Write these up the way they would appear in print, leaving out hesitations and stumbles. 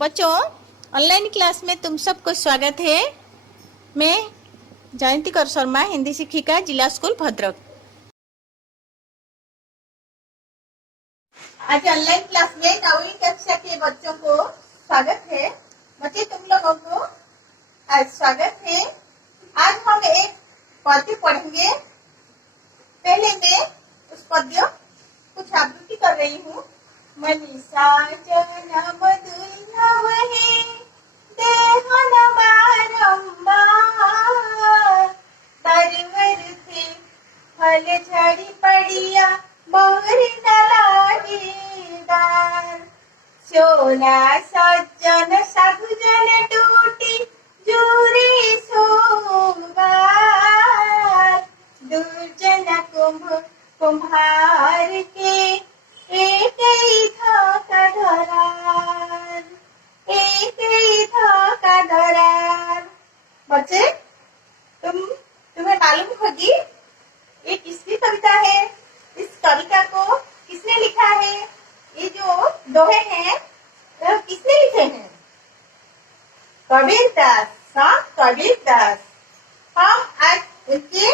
बच्चों, online class में तुम सबको स्वागत है। मैं जयंती कौर शर्मा, हिंदी शिक्षिका, जिला स्कूल भद्रक। आज ऑनलाइन क्लास में 9वीं कक्षा के बच्चों को स्वागत है। बच्चे, तुम लोगों को आज स्वागत है। आज हम एक पद्य पढ़ेंगे। पहले मैं उस पद्य कुछ आवृत्ति कर रही हूँ। मनीषा जनम दुर्लभे देहन बारंबार, तरवर थे फल झड़ी पड़िया बहुरी नलागीदार। सोना सज्जन साधुजन टूटी जूरी सोमवार, दुर्जन कुंभ कुम्हार के एक ही धोखा धरार, एक ही धोखा धरार। बच्चे, तुम्हें मालूम होगी ये किसकी कविता है? इस कविता को किसने लिखा है? ये जो दोहे हैं वो किसने लिखे हैं? कबीरदास, संत कबीरदास। हम आज उनके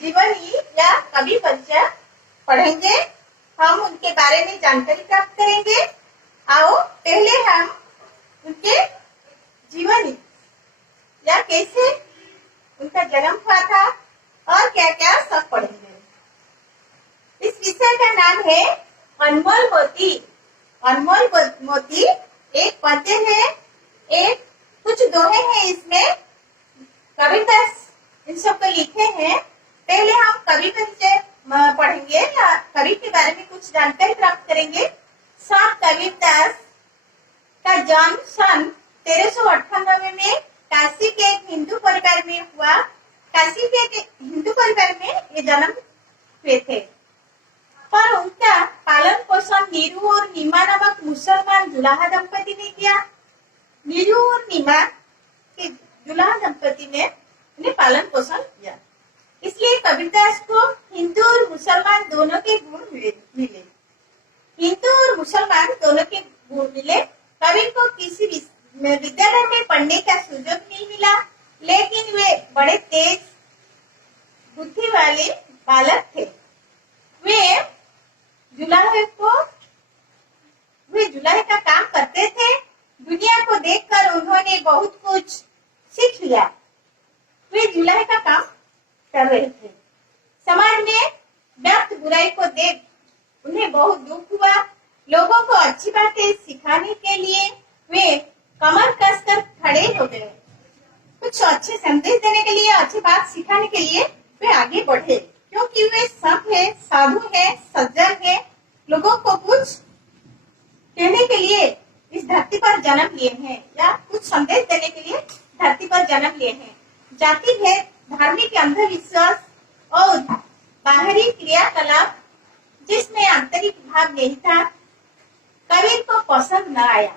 जीवनी या कवि परिचय पढ़ेंगे। हम उनके बारे में जानकारी प्राप्त करेंगे। आओ पहले हम उनके जीवनी या कैसे उनका जन्म हुआ था और क्या क्या सब पढ़ेंगे। इस विषय का नाम है अनमोल मोती। अनमोल मोती एक पद्य है, एक कुछ दोहे हैं। इसमें कबीरदास इन सबको लिखे हैं। पहले हम कवि परिचय पढ़ेंगे या कवि के बारे में कुछ जानकारी प्राप्त करेंगे। संत कबीरदास का जन्म सन 1398 में काशी के एक हिंदू परिवार में हुआ। काशी के हिंदू परिवार में ये जन्म हुए थे, पर उनका पालन पोषण नीरू और नीमा नामक मुसलमान जुलाहा दंपति ने किया। नीरू और नीमा के जुलाहा दंपति ने उन्हें पालन पोषण किया। इसलिए कबीरदास को हिंदू और मुसलमान दोनों के गुण मिले। हिंदू और मुसलमान दोनों के गुण मिले। कबीर को किसी विद्यालय में पढ़ने का सुযোগ नहीं मिला, लेकिन वे बड़े तेज बुद्धि वाले बालक थे। वे जुलाहे का काम करते थे। दुनिया को देखकर उन्होंने बहुत कुछ सीख लिया। वे जुलाहे का काम कर रहे थे। समाज में व्याप्त बुराई को देख उन्हें बहुत दुख हुआ। लोगों को अच्छी बातें सिखाने के लिए वे कमर कसकर खड़े हो गए। कुछ अच्छे संदेश देने के लिए, अच्छी बात सिखाने के लिए वे आगे बढ़े, क्योंकि वे संत है, साधु है, सज्जन है। लोगों को कुछ कहने के लिए इस धरती पर जन्म लिए हैं या कुछ संदेश देने के लिए धरती पर जन्म लिए हैं। जाति भेद, धार्मिक अंधविश्वास और बाहरी क्रियाकलाप जिसमें आंतरिक भाव नहीं था, कबीर को पसंद न आया।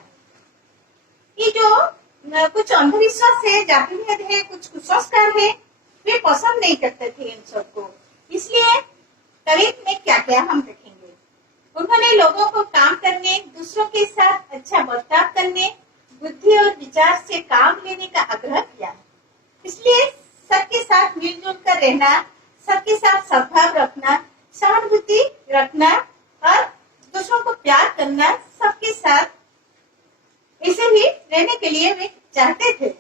ये जो कुछ अंधविश्वास है, जाति भेद है, कुछ कुसंस्कार है, वे पसंद नहीं करते थे इन सबको। इसलिए कबीर में क्या क्या हम देखेंगे। उन्होंने लोगों को काम करने, दूसरों के साथ अच्छा बर्ताव करने, बुद्धि और विचार से काम लेने का आग्रह किया। इसलिए सबके साथ मिलजुल कर रहना, सबके साथ सद्भाव रखना, सहानुभूति रखना और दूसरों को प्यार करना, सबके साथ ऐसे ही रहने के लिए वे चाहते थे।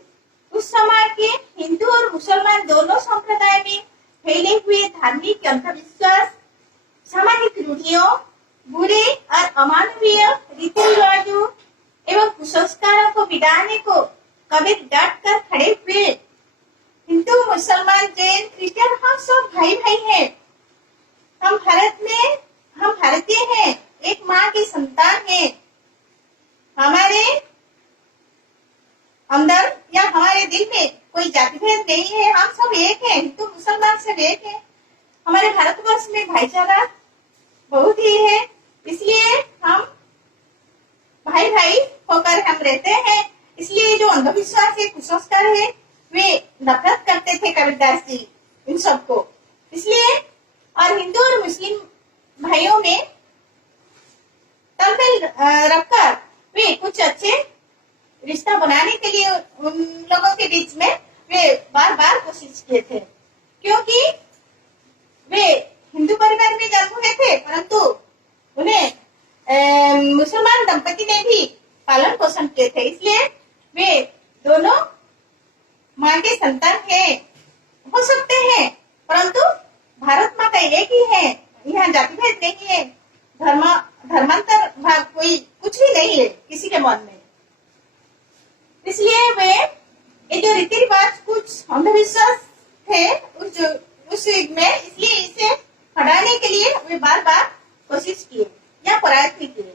उस समय के हिंदू और मुसलमान दोनों संप्रदाय में फैले हुए धार्मिक अंधविश्वास, सामाजिक रूढ़ियों, बुरे और अमानवीय रीति रिवाजों एवं कुसंस्कारों को मिटाने को कबीर डट कर खड़े हुए। हिंदू, मुसलमान, जैन, क्रिश्चियन, हम सब भाई भाई हैं। हम भारतीय हैं, एक माँ की संतान हैं। हमारे अंदर या हमारे दिल में कोई जाति भेद नहीं है। हम सब एक हैं, हिंदू मुसलमान सब एक हैं। हमारे भारतवर्ष में भाईचारा बहुत ही है। इसलिए हम भाई भाई होकर हम रहते हैं। इसलिए जो अंधविश्वास है, कुसंस्कार है, वे नफरत करते थे कबीरदास जी इन सबको। इसलिए और हिंदू और मुस्लिम भाइयों में तालमेल रखकर वे कुछ अच्छे रिश्ता बनाने के लिए उन लोगों के बीच में वे बार बार कोशिश किए थे, क्योंकि वे हिंदू परिवार में जन्म हुए थे, परंतु उन्हें मुसलमान दंपति ने भी पालन पोषण किए थे, इसलिए वे दोनों माँ के संतान है हो सकते हैं, परंतु भारत माता एक ही है, यहाँ जाति भेद नहीं है, धर्मांतर भाव कोई कुछ भी नहीं है किसी के मन में। इसलिए वे ये जो रीति रिवाज कुछ अंधविश्वास थे उस युग में, इसलिए इसे हटाने के लिए वे बार बार कोशिश किए या प्रयत्न किए।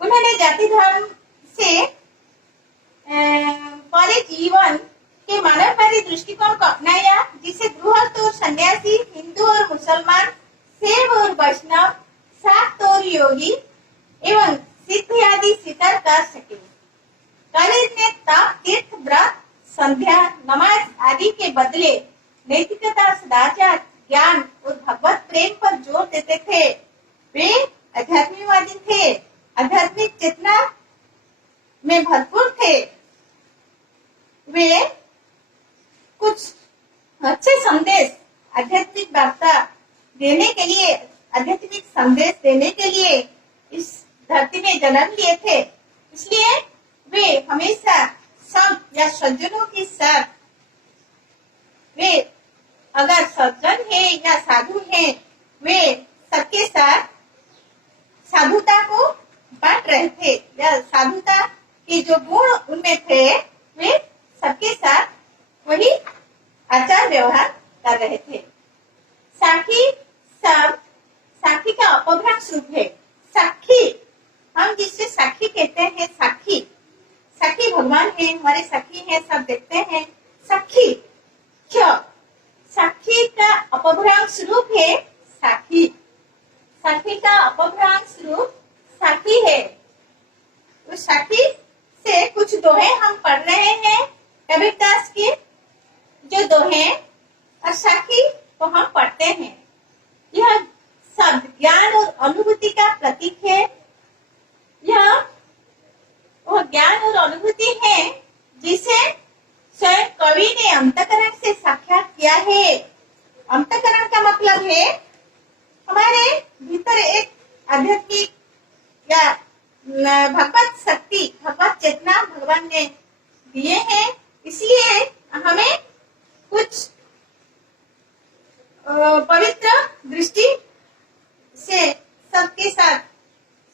उन्होंने जाति धर्म से परे जीवन के मानववादी दृष्टिकोण को अपनाया, जिसे गृहस्थ और सन्यासी, हिंदू और मुसलमान, शैव और वैष्णव, शाक्त और योगी एवं सिद्ध आदि स्वीकार कर सके। कबीर ने तप, तीर्थ, व्रत, संध्या, नमाज आदि के बदले नैतिकता, सदाचार, ज्ञान और भगवत प्रेम पर जोर देते थे। वे आध्यात्मिकवादी थे, आध्यात्मिक चेतना में भरपूर थे। वे कुछ अच्छे संदेश, आध्यात्मिक वार्ता देने के लिए, आध्यात्मिक संदेश देने के लिए इस धरती में जन्म लिए थे। इसलिए वे हमेशा संत या सज्जनों के साथ, वे अगर सज्जन है या साधु है, वे सबके साथ साधुता को बांट रहे थे, या साधुता के जो गुण उनमें थे वे सबके साथ वही आचार व्यवहार कर रहे थे। साखी का अपभ्रंश रूप है। साखी, हम जिससे साखी कहते हैं, साखी भगवान है, हमारे साखी है, सब देखते हैं। साखी क्या? साखी का अपभ्रंश रूप है साखी। साखी का अपभ्रंश रूप साखी है। उस साखी से कुछ दोहे हम पढ़ रहे हैं, कबीरदास के जो दोहे और साखी को हम पढ़ते हैं। यह शब्द ज्ञान और अनुभूति का प्रतीक है। यह वो ज्ञान और अनुभूति है जिसे स्वयं कवि ने अंतःकरण से साक्षात किया है। अंतःकरण का मतलब है हमारे भीतर एक आध्यात्मिक या भगवत शक्ति, भगवत चेतना भगवान ने दिए हैं। इसलिए हमें कुछ पवित्र दृष्टि से सबके साथ,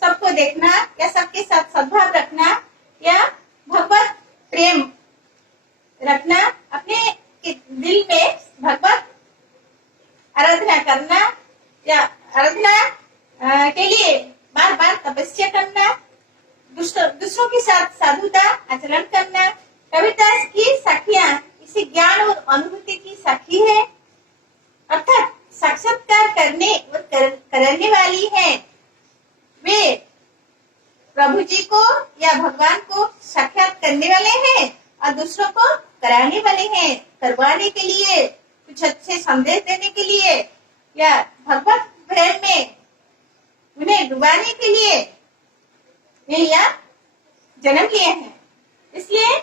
सबको देखना या सबके साथ सद्भाव रखना या भगवत प्रेम रखना, अपने दिल में भगवत आराधना करना या आराधना के लिए बार बार तपस्या करना, दूसरों के साथ साधुता आचरण करना। कबीरदास की साखियां इसे ज्ञान और अनुभूति की साखी है, अर्थात साक्षात्कार करने और करने वाली है। वे प्रभु जी को या भगवान को साक्षात करने वाले हैं और दूसरों को कराने वाले हैं, करवाने के लिए, कुछ अच्छे संदेश देने के लिए या भगवत प्रेम में उन्हें डुबाने के लिए वे यहाँ जन्म लिए हैं। इसलिए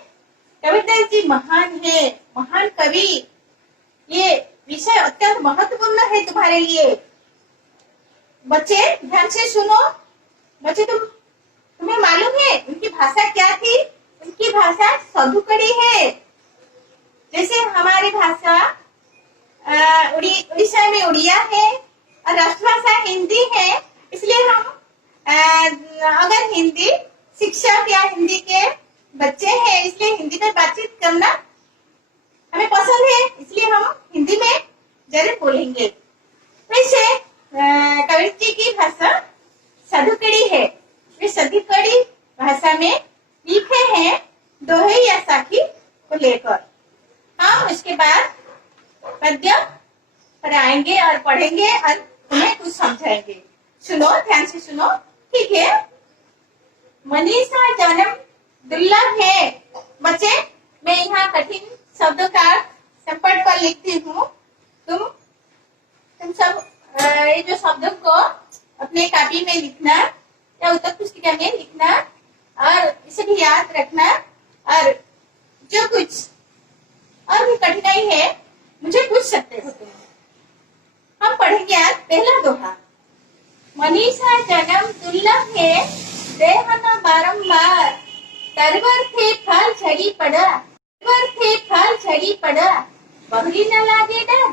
कबीरदास जी महान है, महान कवि। ये विषय अत्यंत महत्वपूर्ण है तुम्हारे लिए। बच्चे ध्यान से सुनो। बच्चे तुम्हें मालूम है उनकी भाषा क्या थी? उनकी भाषा सधुकड़ी है। जैसे हमारी भाषा उड़ीसा में उड़िया है और राष्ट्रभाषा हिंदी है। इसलिए हम अगर हिंदी शिक्षक या हिंदी के बच्चे हैं, इसलिए हिंदी में बातचीत करना हमें पसंद है, इसलिए हम हिंदी में जरूर बोलेंगे। वैसे कबीर जी की भाषा सधुकड़ी है। वे सधुकड़ी भाषा में लिखे हैं दोहे या साखी को लेकर। हम उसके बाद पद्य पर आएंगे और पढ़ेंगे और तुम्हें कुछ समझाएंगे। सुनो, ध्यान से सुनो, ठीक है? मनीषा जन्म दुर्लभ है। बच्चे, मैं यहाँ कठिन शब्दों का संपट पर लिखती हूँ। तुम सब ये जो शब्दों को अपने कॉपी में लिखना या उत्तर पुस्तिका में लिखना और इसे भी याद रखना। और जो कुछ और भी कठिनाई है मुझे पूछ सकते हो तुम। हम पढ़ेंगे आज पहला दोहा। मनीषा जन्म दुर्लभ है, देह न बारंबार, तरवर थे फल झड़ी पड़ा, तरवर थे फल झड़ी पड़ा, बहरी न लागे डर।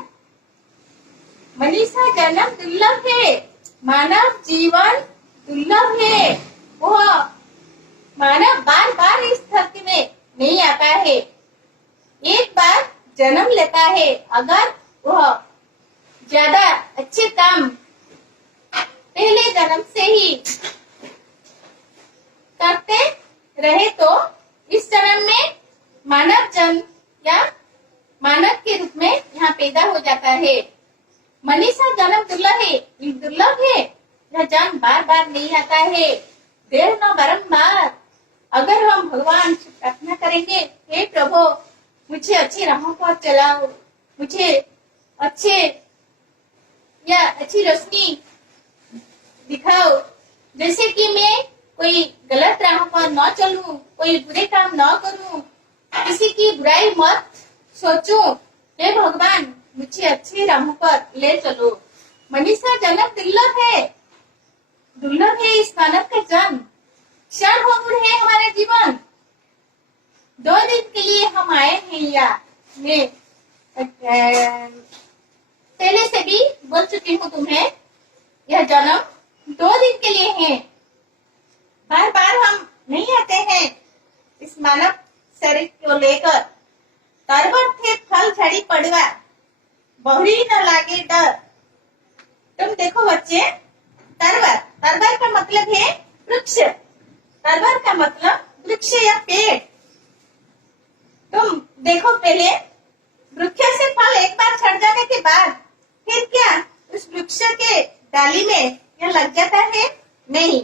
मनीषा जन्म दुर्लभ है, मानव जीवन दुर्लभ है। वह मानव बार बार इस धरती में नहीं आता है, एक बार जन्म लेता है। अगर वह ज्यादा अच्छे काम पहले जन्म से ही करते रहे तो इस जन्म में मानव जन्म या मानव के रूप में यहाँ पैदा हो जाता है। मनीषा जन्म दुर्लभ है, दुर्लभ है, यह जन्म बार बार नहीं आता है। देर न बारंबार, अगर हम भगवान से प्रार्थना करेंगे, हे प्रभु मुझे अच्छी राहों पर चलाओ, मुझे अच्छे या अच्छी रोशनी दिखाओ, जैसे कि मैं कोई गलत राह पर न चलूं, कोई बुरे काम न करूं, किसी की बुराई मत सोचूं। हे भगवान मुझे अच्छी राहों पर ले चलो। मनीषा जन्म दुर्लभ है, दुर्लभ है इस मानव का जन्म। क्षण भंगुर है हमारा जीवन। 2 दिन के लिए हम आए हैं, या मैं पहले से भी बोल चुकी हूँ तुम्हें, यह जन्म 2 दिन के लिए है। बार बार हम नहीं आते हैं इस मानव शरीर को लेकर। तरवर थे फल झड़ी पड़वा, बहुरी न लागे डर। तुम देखो बच्चे, तरवर, तरवर का मतलब है वृक्ष। तरवर का मतलब वृक्ष या पेड़। तुम देखो पहले वृक्ष से फल एक बार झड़ जाने के बाद फिर क्या उस वृक्ष के डाली में यह लग जाता है? नहीं,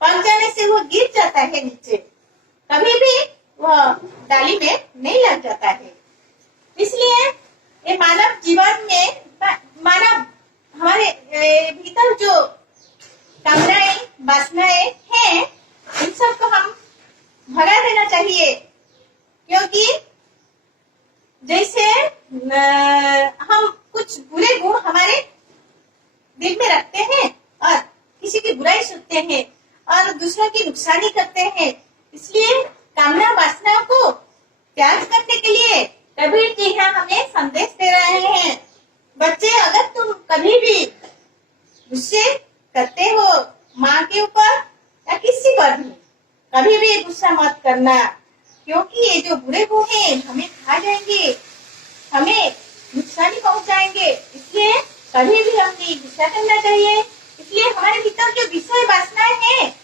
पक जाने से वो गिर जाता है नीचे, कभी भी वह डाली में नहीं लग जाता है। इसलिए ये मानव जीवन में, मानव हमारे भीतर जो कामनाएं वासनाएं हैं, इन सबको हम भगा देना चाहिए। क्योंकि जैसे हम कुछ बुरे गुण हमारे दिल में रखते हैं और किसी की बुराई सुनते हैं और दूसरों की नुकसानी करते हैं, इसलिए कामना वासना को त्याग करने के लिए कबीर जी यहाँ हमें संदेश दे रहे हैं। बच्चे, अगर तुम कभी भी गुस्से करते हो माँ के ऊपर या किसी पर भी, कभी भी गुस्सा मत करना, क्योंकि ये जो बुरे गुण हैं हमें खा जाएंगे, हमें नुकसानी पहुंचाएंगे। इसलिए कभी भी हमें गुस्सा करना चाहिए। इसलिए हमारे भीतर जो विषय वासनाएं हैं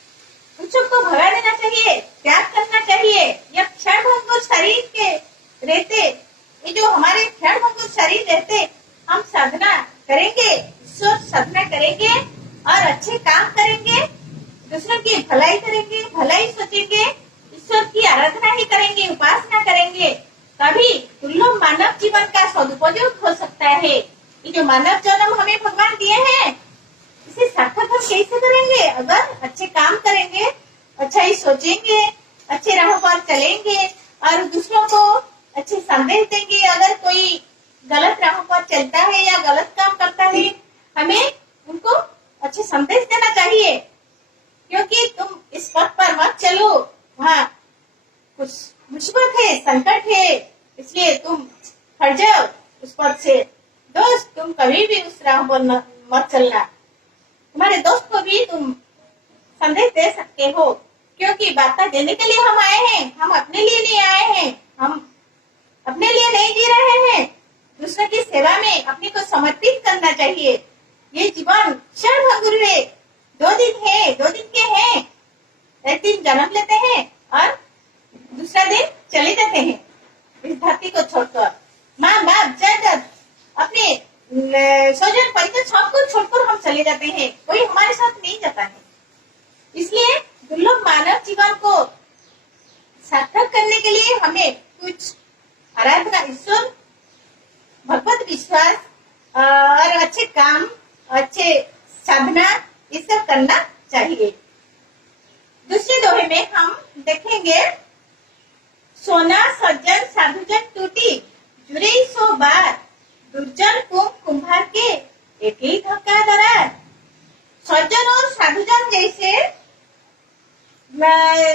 उन सबको भगा देना चाहिए, त्याग करना चाहिए। यह क्षण भंगुर शरीर के रहते, ये जो हमारे क्षण भंगुर शरीर रहते, हम साधना करेंगे, ईश्वर साधना करेंगे और अच्छे काम करेंगे, दूसरों की भलाई करेंगे, भलाई सोचेंगे, ईश्वर की आराधना ही करेंगे, उपासना करेंगे, तभी दुर्लभ मानव जीवन का सदुपयोग हो सकता है। ये जो मानव जन्म हमें भगवान दिए हैं, इसे सार्थक हम कैसे करेंगे? अगर अच्छे काम करेंगे, अच्छा ही सोचेंगे, अच्छे राह पर चलेंगे और दूसरों को अच्छे संदेश देंगे। अगर कोई गलत राह पर चलता है या गलत काम करता है, हमें उनको अच्छे संदेश देना चाहिए, क्योंकि तुम इस पथ पर मत चलो, वहाँ कुछ मुसीबत है, संकट है, इसलिए तुम हट जाओ उस पथ से। दोस्त, तुम कभी भी उस राह पर मत चलना। तुम्हारे दोस्त को भी तुम संदेश दे सकते हो, क्योंकि वार्ता देने के लिए हम आए हैं, हम अपने लिए नहीं आए हैं, हम अपने लिए नहीं जी रहे हैं। दूसरों की सेवा में अपने को समर्पित करना चाहिए। ये जीवन क्षण भंगुर है, 2 दिन है, 2 दिन के हैं। एक दिन जन्म लेते हैं और दूसरा दिन चले जाते हैं इस धरती को छोड़कर। माँ बाप, जायदाद, अपने स्वजन परिजन सबको छोड़कर हम चले जाते हैं, कोई हमारे साथ नहीं जाता है। इसलिए दुर्लभ मानव जीवन को सार्थक करने के लिए हमें कुछ आराधना, ईश्वर, भगवत विश्वास और अच्छे काम, अच्छे साधना, ये सब करना चाहिए। दूसरे दोहे में हम देखेंगे सोना सज्जन साधुजन टूटी, जुरे 100 बार, दुर्जन कुम्हार के एक ही धक्का दरार। सज्जन और साधुजन जैसे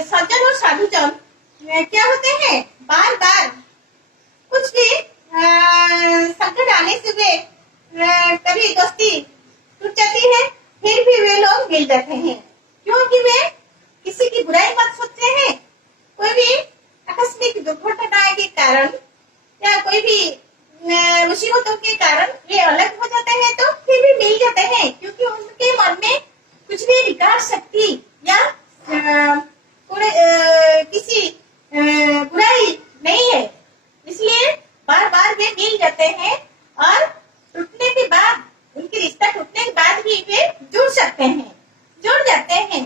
सज्जन और साधुजन क्या होते हैं, बार बार कुछ भी संकट आने से वे कभी दोस्ती टूट जाती है, फिर भी वे लोग मिल जाते हैं, क्योंकि वे किसी की बुराई मत सोचते हैं। कोई भी आकस्मिक दुर्घटना के कारण या कोई भी मुसीबतों के कारण वे अलग हो जाते हैं, तो फिर भी मिल जाते हैं, क्योंकि उनके मन में कुछ भी विकार शक्ति या किसी बुराई नहीं है, इसलिए बार बार वे मिल जाते हैं और टूटने के बाद, उनके रिश्ता टूटने के बाद भी वे जुड़ जाते हैं।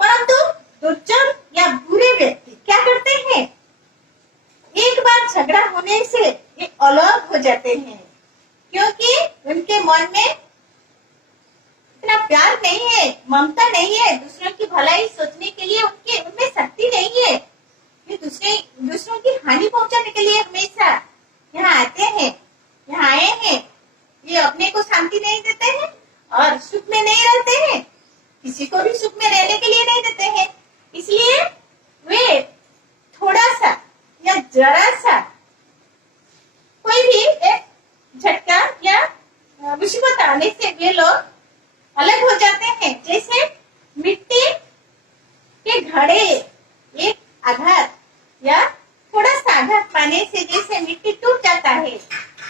परंतु दुर्जन या बुरे व्यक्ति क्या करते हैं, एक बार झगड़ा होने से ये अलग हो जाते हैं, क्योंकि उनके मन में इतना प्यार नहीं है, ममता नहीं है, दूसरों की भलाई सोचने के लिए उनमें शक्ति नहीं है। ये दूसरों की हानि पहुंचाने के लिए हमेशा यहाँ आते हैं, यहाँ आए हैं। ये अपने को शांति नहीं देते हैं और सुख में नहीं रहते हैं, किसी को भी सुख में रहने के लिए नहीं देते हैं, इसलिए वे थोड़ा सा या जरा सा कोई भी एक झटका या मुसीबत आने से वे लोग अलग हो जाते हैं। जैसे मिट्टी के घड़े, एक आघात या थोड़ा सा आघात पाने से जैसे मिट्टी टूट जाता है,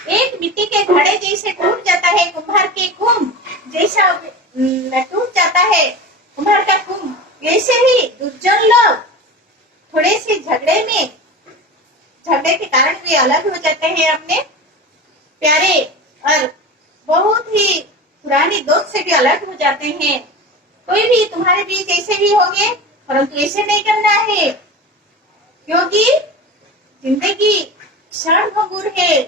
एक मिट्टी के घड़े जैसे टूट जाता है, कुम्हार के कुंभ जैसा टूट जाता है कुम्हार का कुंभ, वैसे ही दुर्जन लोग थोड़े से झगड़े के कारण वे अलग हो जाते हैं, अपने प्यारे और बहुत ही पुरानी दोस्त से भी अलग हो जाते हैं। कोई भी तुम्हारे बीच ऐसे भी होंगे, परंतु ऐसे नहीं करना है, क्योंकि जिंदगी क्षण भंगुर है।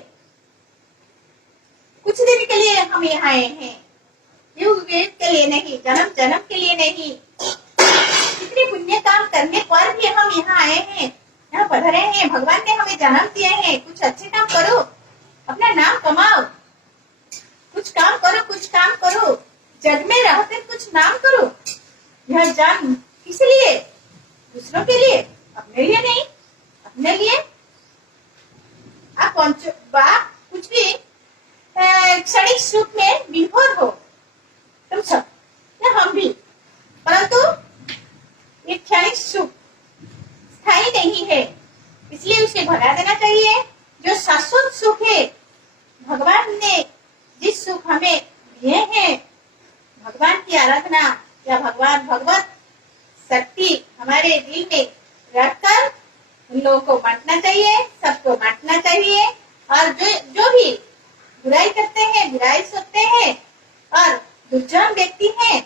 कुछ दिन के लिए हम यहाँ आए हैं, युग वेद के लिए नहीं, जन्म जन्म के लिए नहीं। कितने पुण्य काम करने पर भी हम यहाँ आए हैं, यहाँ पधरे हैं, भगवान ने हमें जन्म दिए हैं। कुछ अच्छे काम करो, अपना नाम कमाओ, कुछ काम करो, जग में रहते कुछ नाम करो। यह जन्म किस लिए, दूसरों के लिए, अपने लिए नहीं, अपने लिए। आप कुछ भी क्षणिक सुख में विभोर हो, तुम सब या हम भी, परंतु ये क्षणिक सुख स्थायी नहीं है, इसलिए उसे भगा देना चाहिए। जो शाश्वत सुख है, भगवान ने जिस सुख हमें दिए हैं, भगवान की आराधना या भगवत शक्ति हमारे दिल में रखकर उन लोगों को बांटना चाहिए, सबको बांटना चाहिए। और जो भी बुराई करते हैं, बुराई सोचते हैं और दुर्जन व्यक्ति हैं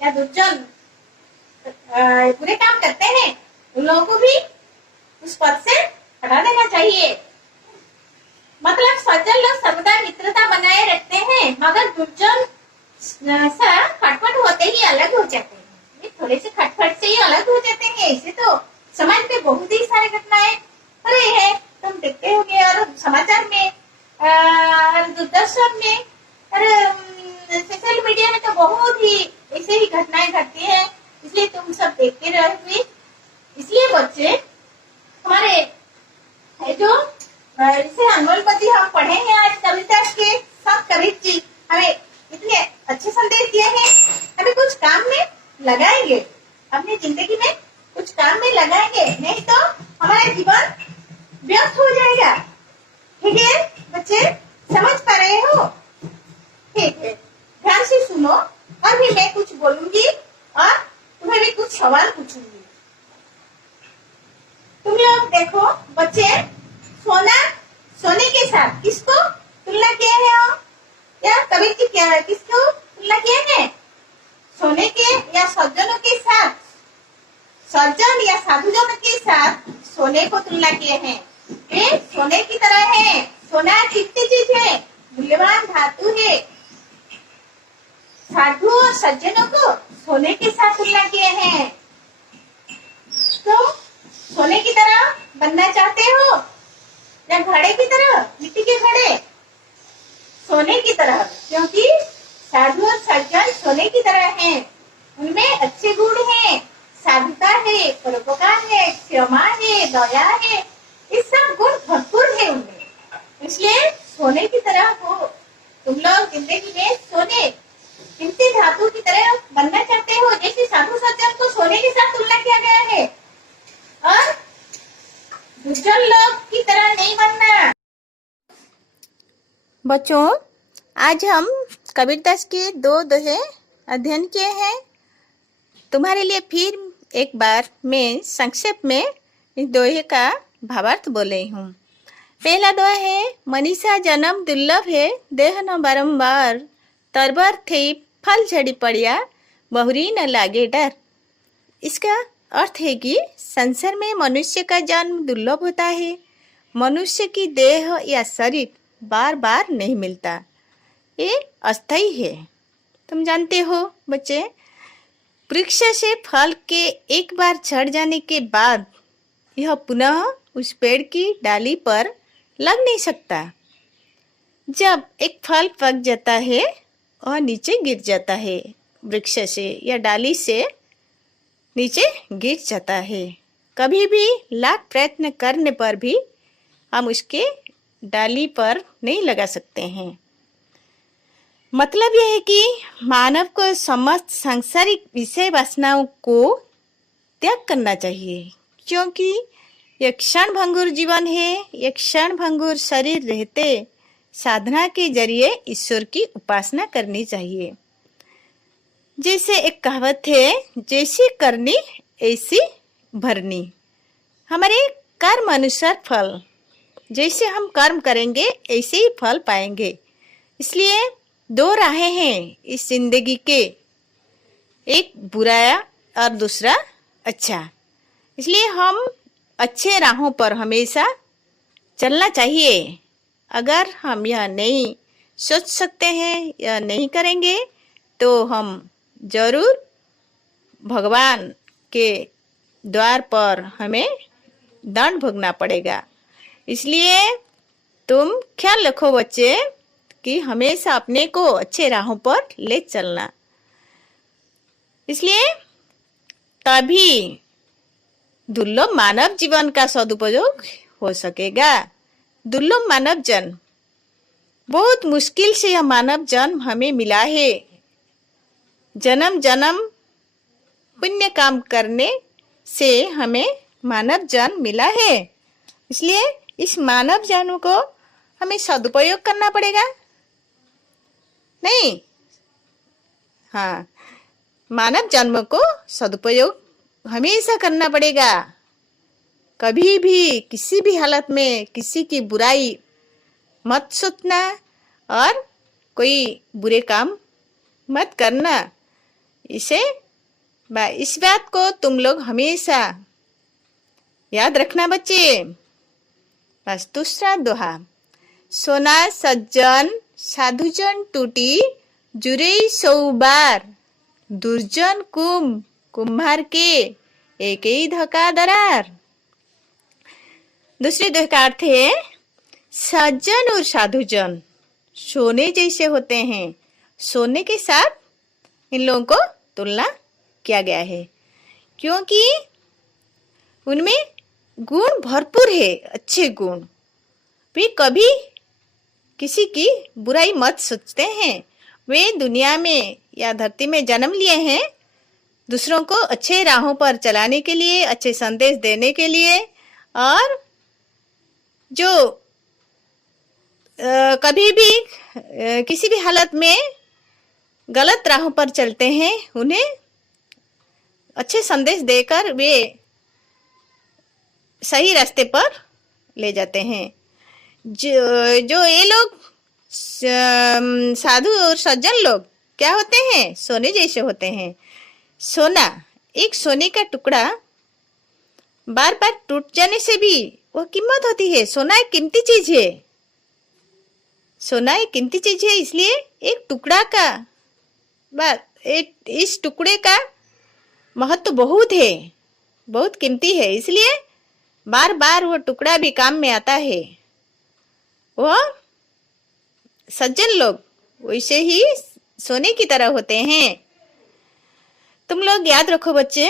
या दुर्जन बुरे काम करते हैं, उन लोगों को भी उस पद से हटा देना चाहिए। मतलब सज्जन लोग सर्वदा मित्रता बनाए रखते हैं, मगर दुर्जन सा खटपट होते ही अलग हो जाते हैं। ये थोड़े से खटपट से ही अलग हो जाते हैं। ऐसे तो समाज में बहुत ही सारी घटनाएं हो रही है, तुम देखते होंगे, और समाचार में, दूरदर्शन में और सोशल मीडिया में तो बहुत ही ऐसे ही घटनाएं घटती है, इसलिए तुम सब देखते रहोगे। इसलिए बच्चे हमारे जो इसे अनमोलपति हम पढ़े हैं आज, कविता के सब कवि जी हमें इतने अच्छे संदेश दिए हैं, हमें कुछ काम में लगाएंगे, अपनी जिंदगी में कुछ काम में लगाएंगे, नहीं तो हमारा जीवन व्यर्थ हो जाएगा। ठीक है बच्चे, समझ पा रहे हो? ठीक है, ध्यान से सुनो, और भी मैं कुछ बोलूंगी और तुम्हें भी कुछ सवाल पूछूंगी। तुम लोग देखो बच्चे, सोने के साथ किसको तुलना किए हैं हो? या कभी किसको तुलना किए हैं? सोने के या सज्जनों के साथ, सज्जन या साधुजनों के साथ सोने को तुलना किए हैं। ये सोने की तरह है, सोना कीमती चीज है, मूल्यवान धातु है। साधु और सज्जनों को सोने के साथ तुलना किए हैं। तो सोने की तरह बनना चाहते हो या घड़े की तरह, मिट्टी के घड़े? सोने की तरह, क्योंकि साधु और सज्जन सोने की तरह हैं। उनमें अच्छे गुण हैं, साधुता है, परोपकार है, क्षमा है, दया है, ये सब गुण भरपूर है उनमें। इसलिए सोने की तरह हो तुम लोग, जिंदगी में सोने कीमती धातु की तरह बनना चाहते हो, जैसे साधु सज्जन को सोने के साथ तुलना किया गया है, और दुष्टन लोग की तरह नहीं बनना। बच्चों, आज हम कबीरदास के 2 दोहे अध्ययन किए हैं। तुम्हारे लिए फिर एक बार मैं संक्षेप में इस दोहे का भावार्थ बोल रही हूँ। पहला दोहा है, मनीषा जन्म दुर्लभ है, देह न बारंबार, तरबर थे फल झड़ी पड़िया, बहुरी न लागे डर। इसका अर्थ है कि संसार में मनुष्य का जन्म दुर्लभ होता है। मनुष्य की देह या शरीर बार बार नहीं मिलता, ये अस्थायी है। तुम जानते हो बच्चे, वृक्ष से फल के एक बार झड़ जाने के बाद यह पुनः उस पेड़ की डाली पर लग नहीं सकता। जब एक फल पक जाता है और नीचे गिर जाता है, वृक्ष से या डाली से नीचे गिर जाता है। कभी भी लाख प्रयत्न करने पर भी हम उसके डाली पर नहीं लगा सकते हैं। मतलब यह है कि मानव को समस्त सांसारिक विषय वासनाओं को त्याग करना चाहिए, क्योंकि यह क्षण भंगुर जीवन है। यह क्षण भंगुर शरीर रहते साधना के जरिए ईश्वर की उपासना करनी चाहिए। जैसे एक कहावत है, जैसी करनी ऐसी भरनी। हमारे कर्म अनुसार फल, जैसे हम कर्म करेंगे ऐसे ही फल पाएंगे। इसलिए 2 राहें हैं इस जिंदगी के, एक बुरा और दूसरा अच्छा। इसलिए हम अच्छे राहों पर हमेशा चलना चाहिए। अगर हम यह नहीं सोच सकते हैं या नहीं करेंगे तो हम जरूर भगवान के द्वार पर हमें दंड भोगना पड़ेगा। इसलिए तुम ख्याल रखो बच्चे कि हमेशा अपने को अच्छे राहों पर ले चलना। इसलिए तभी दुर्लभ मानव जीवन का सदुपयोग हो सकेगा। दुर्लभ मानव जन्म, बहुत मुश्किल से यह मानव जन्म हमें मिला है। जन्म जन्म पुण्य काम करने से हमें मानव जन्म मिला है। इसलिए इस मानव जन्म को हमें सदुपयोग करना पड़ेगा। नहीं, हाँ, मानव जन्म को सदुपयोग हमेशा करना पड़ेगा। कभी भी किसी भी हालत में किसी की बुराई मत सोचना और कोई बुरे काम मत करना। इस बात को तुम लोग हमेशा याद रखना बच्चे। बस दूसरा दोहा, सोना सज्जन साधुजन टूटी, जुरे 100 बार, दुर्जन कुम्हार के एक ही धक्का दरार। दूसरे दोहे का अर्थ है, सज्जन और साधुजन सोने जैसे होते हैं। सोने के साथ इन लोगों को तुलना किया गया है, क्योंकि उनमें गुण भरपूर है, अच्छे गुण। वे कभी किसी की बुराई मत सोचते हैं। वे दुनिया में या धरती में जन्म लिए हैं दूसरों को अच्छे राहों पर चलाने के लिए, अच्छे संदेश देने के लिए। और जो कभी भी किसी भी हालत में गलत राहों पर चलते हैं, उन्हें अच्छे संदेश देकर वे सही रास्ते पर ले जाते हैं। जो ये लोग साधु और सज्जन लोग क्या होते हैं, सोने जैसे होते हैं। सोना, एक सोने का टुकड़ा बार बार टूट जाने से भी वो कीमत होती है। सोना एक कीमती चीज है। सोना एक कीमती चीज है, इसलिए एक टुकड़ा का इस टुकड़े का महत्व बहुत है, बहुत कीमती है। इसलिए बार बार वो टुकड़ा भी काम में आता है। वो सज्जन लोग वैसे ही सोने की तरह होते हैं। तुम लोग याद रखो बच्चे,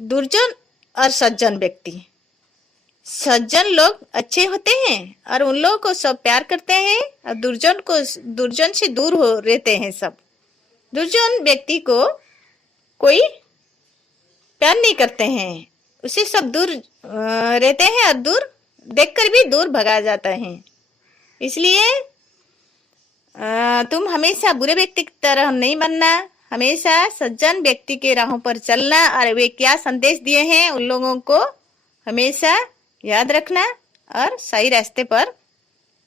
दुर्जन और सज्जन व्यक्ति। सज्जन लोग अच्छे होते हैं और उन लोगों को सब प्यार करते हैं, और दुर्जन से दूर हो रहते हैं सब। दुर्जन व्यक्ति को कोई प्यार नहीं करते हैं, उसे सब दूर रहते हैं और दूर देखकर भी दूर भगा जाता है। इसलिए तुम हमेशा बुरे व्यक्ति की तरह नहीं बनना, हमेशा सज्जन व्यक्ति के राहों पर चलना और वे क्या संदेश दिए हैं उन लोगों को हमेशा याद रखना और सही रास्ते पर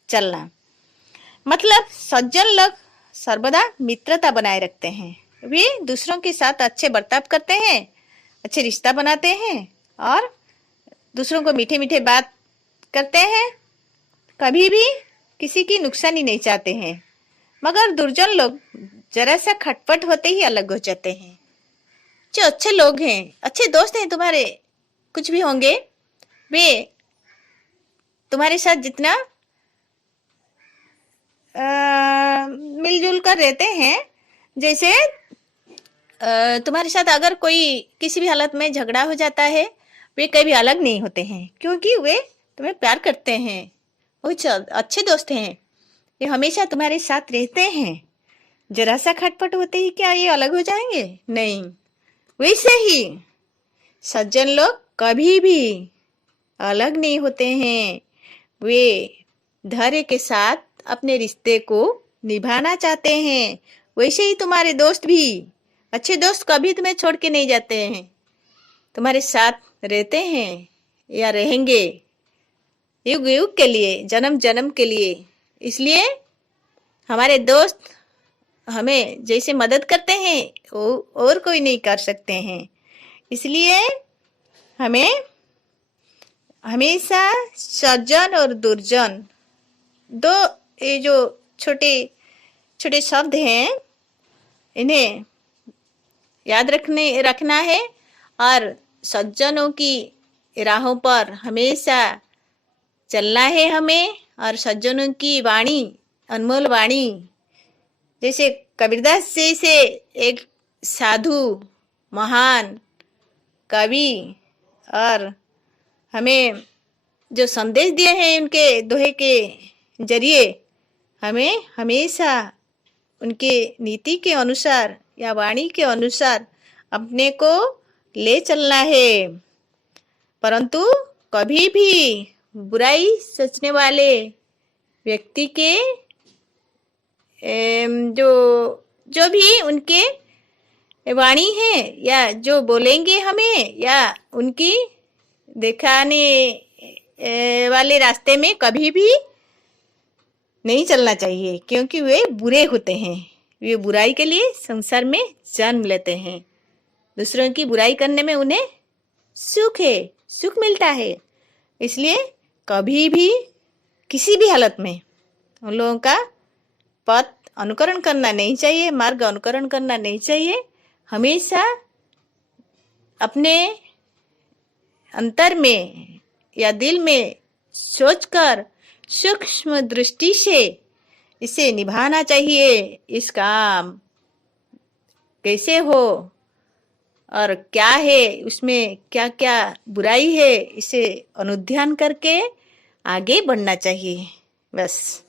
चलना। मतलब सज्जन लोग सर्वदा मित्रता बनाए रखते हैं। वे दूसरों के साथ अच्छे बर्ताव करते हैं, अच्छे रिश्ता बनाते हैं और दूसरों को मीठे मीठे बात करते हैं, कभी भी किसी की नुकसानी नहीं चाहते हैं। मगर दुर्जन लोग जरा सा खटपट होते ही अलग हो जाते हैं। जो अच्छे लोग हैं, अच्छे दोस्त हैं तुम्हारे, कुछ भी होंगे, वे तुम्हारे साथ जितना मिलजुल कर रहते हैं, जैसे तुम्हारे साथ अगर कोई किसी भी हालत में झगड़ा हो जाता है, वे कभी अलग नहीं होते हैं, क्योंकि वे तुम्हें प्यार करते हैं। वो अच्छे दोस्त हैं, ये हमेशा तुम्हारे साथ रहते हैं। जरा सा खटपट होते ही क्या ये अलग हो जाएंगे? नहीं। वैसे ही सज्जन लोग कभी भी अलग नहीं होते हैं, वे धैर्य के साथ अपने रिश्ते को निभाना चाहते हैं। वैसे ही तुम्हारे दोस्त भी, अच्छे दोस्त कभी तुम्हें छोड़ के नहीं जाते हैं, तुम्हारे साथ रहते हैं या रहेंगे युग युग के लिए, जन्म जन्म के लिए। इसलिए हमारे दोस्त हमें जैसे मदद करते हैं वो और कोई नहीं कर सकते हैं। इसलिए हमें हमेशा सज्जन और दुर्जन दो ये जो छोटे छोटे शब्द हैं, इन्हें याद रखना है और सज्जनों की राहों पर हमेशा चलना है हमें। और सज्जनों की वाणी, अनमोल वाणी, जैसे कबीरदास जैसे एक साधु महान कवि और हमें जो संदेश दिए हैं उनके दोहे के जरिए, हमें हमेशा उनके नीति के अनुसार या वाणी के अनुसार अपने को ले चलना है। परंतु कभी भी बुराई सोचने वाले व्यक्ति के जो भी उनके वाणी है या जो बोलेंगे हमें या उनकी दिखाने वाले रास्ते में कभी भी नहीं चलना चाहिए, क्योंकि वे बुरे होते हैं। वे बुराई के लिए संसार में जन्म लेते हैं। दूसरों की बुराई करने में उन्हें सुख मिलता है। इसलिए कभी भी किसी भी हालत में उन लोगों का पथ अनुकरण करना नहीं चाहिए, मार्ग अनुकरण करना नहीं चाहिए। हमेशा अपने अंतर में या दिल में सोचकर सूक्ष्म दृष्टि से इसे निभाना चाहिए। इस काम कैसे हो और क्या है, उसमें क्या क्या बुराई है, इसे अनुध्यान करके आगे बढ़ना चाहिए। बस।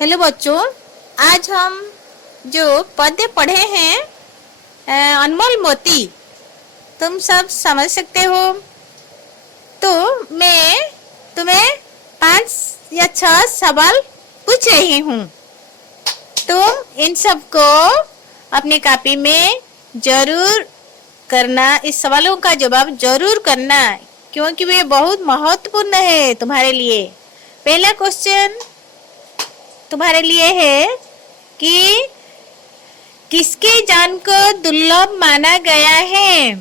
हेलो बच्चों, आज हम जो पद्य पढ़े हैं अनमोल मोती, तुम सब समझ सकते हो। तो मैं तुम्हें 5 या 6 सवाल पूछ रही हूँ। तुम इन सब को अपनी कॉपी में जरूर करना, इस सवालों का जवाब जरूर करना, क्योंकि वे बहुत महत्वपूर्ण है तुम्हारे लिए। पहला क्वेश्चन तुम्हारे लिए है कि किसके जान को दुर्लभ माना गया है?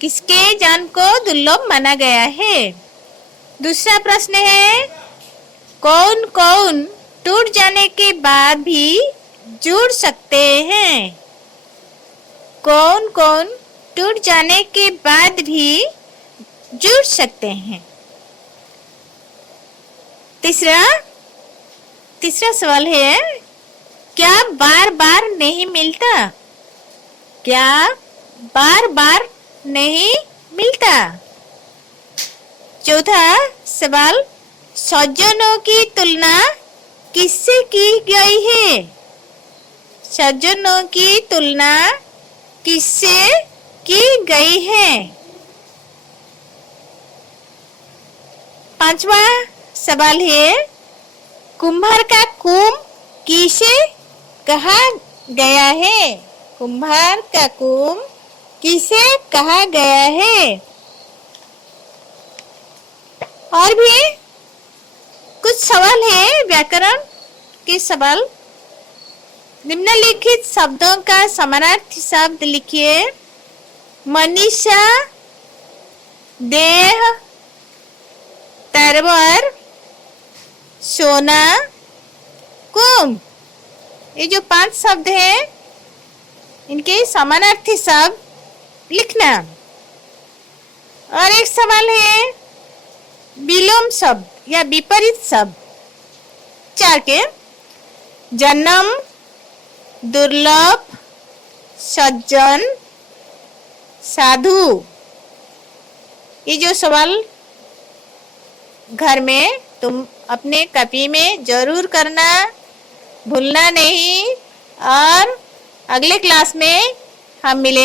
किसके जान को दुर्लभ माना गया है? दूसरा प्रश्न है, कौन कौन टूट जाने के बाद भी जुड़ सकते हैं? कौन कौन टूट जाने के बाद भी जुड़ सकते हैं। तीसरा सवाल है, क्या बार बार नहीं मिलता? क्या बार बार नहीं मिलता? चौथा सवाल, सज्जनों की तुलना किससे की गई है? सज्जनों की तुलना किससे की गई है? पांचवा सवाल है, कुम्हार का कुम्भ किसे कहा गया है? कुम्हार का कुम्भ किसे कहा गया है? और भी कुछ सवाल है व्याकरण के सवाल। निम्नलिखित शब्दों का समानार्थी शब्द लिखिए। मनीषा, देह, तरवर, सोना, कुंभ। ये जो 5 शब्द हैं, इनके समानार्थी शब्द लिखना। और एक सवाल है विलोम शब्द या विपरीत शब्द 4 के। जन्म, दुर्लभ, सज्जन, साधु। ये जो सवाल घर में तुम अपने कॉपी में जरूर करना, भूलना नहीं। और अगले क्लास में हम मिलेंगे।